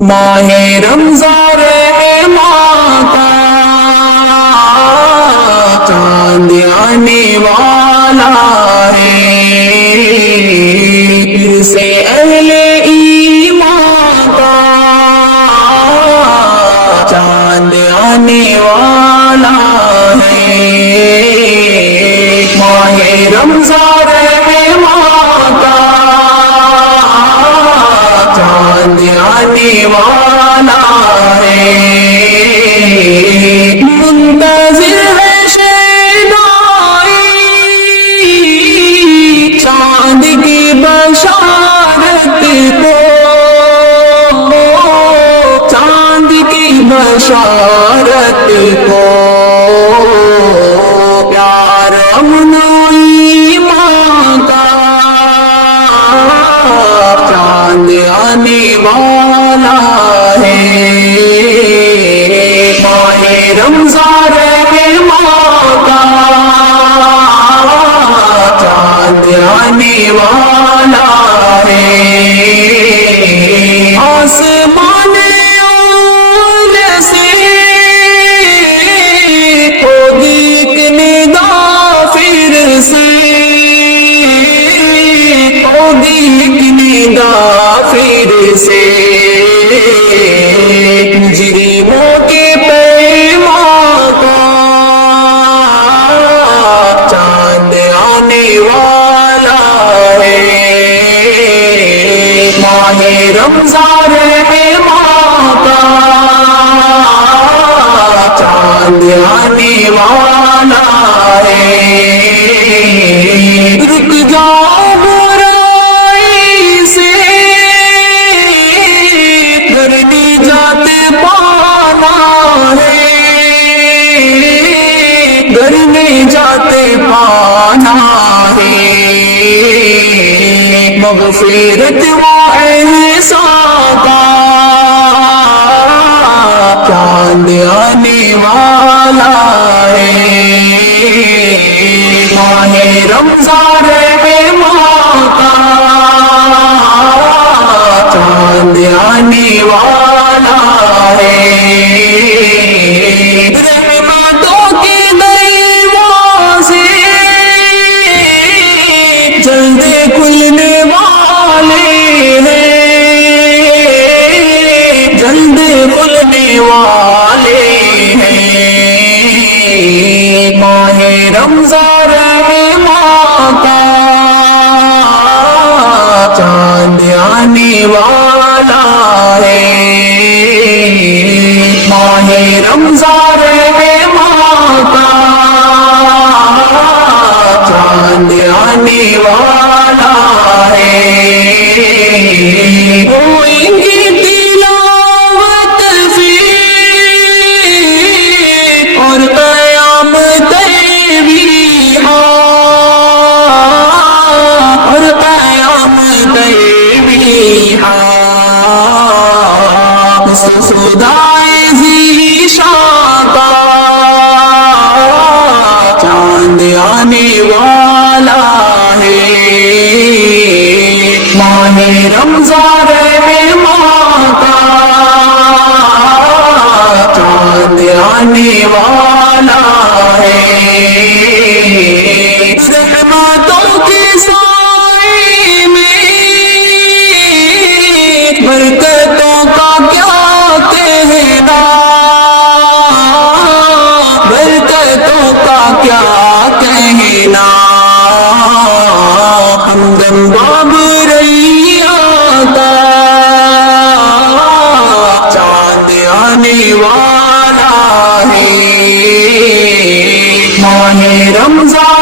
ماہ رمضان رحماں کا چاند آنے والا ہے، پھر سے اہل ایمان کا چاند آنے والا ہے۔ ماہ رمضان رحماں کا چاند آنے والا ہے، منتظر ہے شیدائی چاند کی بشارت کو، چاند کی بشارت کو، پیار امن و ایمان کا چاند آنے والا ہے۔ ماہ رمضان رحماں کا چاند آنے والا ہے، آسمان اول سے ہوگی ایک ندا، پھر سے ہوگی ایک ندا، پھر سے مجرموں کے پیمان کا چاند آنے والا ہے۔ ماہ رمضان رحماں کا چاند آنے والا ہے، رک جاؤ برائی سے گھر نجات پانا ہے، گھر نجات پانا ہے، مغفرت و احسان کا چاند آنے والا ہے۔ ماہ رمضان رحماں کا چاند آنے والا ہے، رحمتوں کے دروازے جلد کھلنے والے ہیں، جلد کھلنے والے ہیں۔ ماہ رمضان رحماں کا چاند آنے والا ہے، ماہ رمضان رحماں کا چاند آنے والا ہے۔ ہوئیں گے تلاوت پھر اور قیامت بھی ہاں، اور قیامت بھی ہاں، خدائے ذیشان کا چاند آنے والا ہے۔ ماہ رمضان رحماں کا چاند آنے والا ہے، رحمتوں کے سائے میں برکتوں کا کیا کہنا، برکتوں کا کیا کہنا، ہمدم باب ریا کا چاند آنے والا ہے۔ ماہ رمضان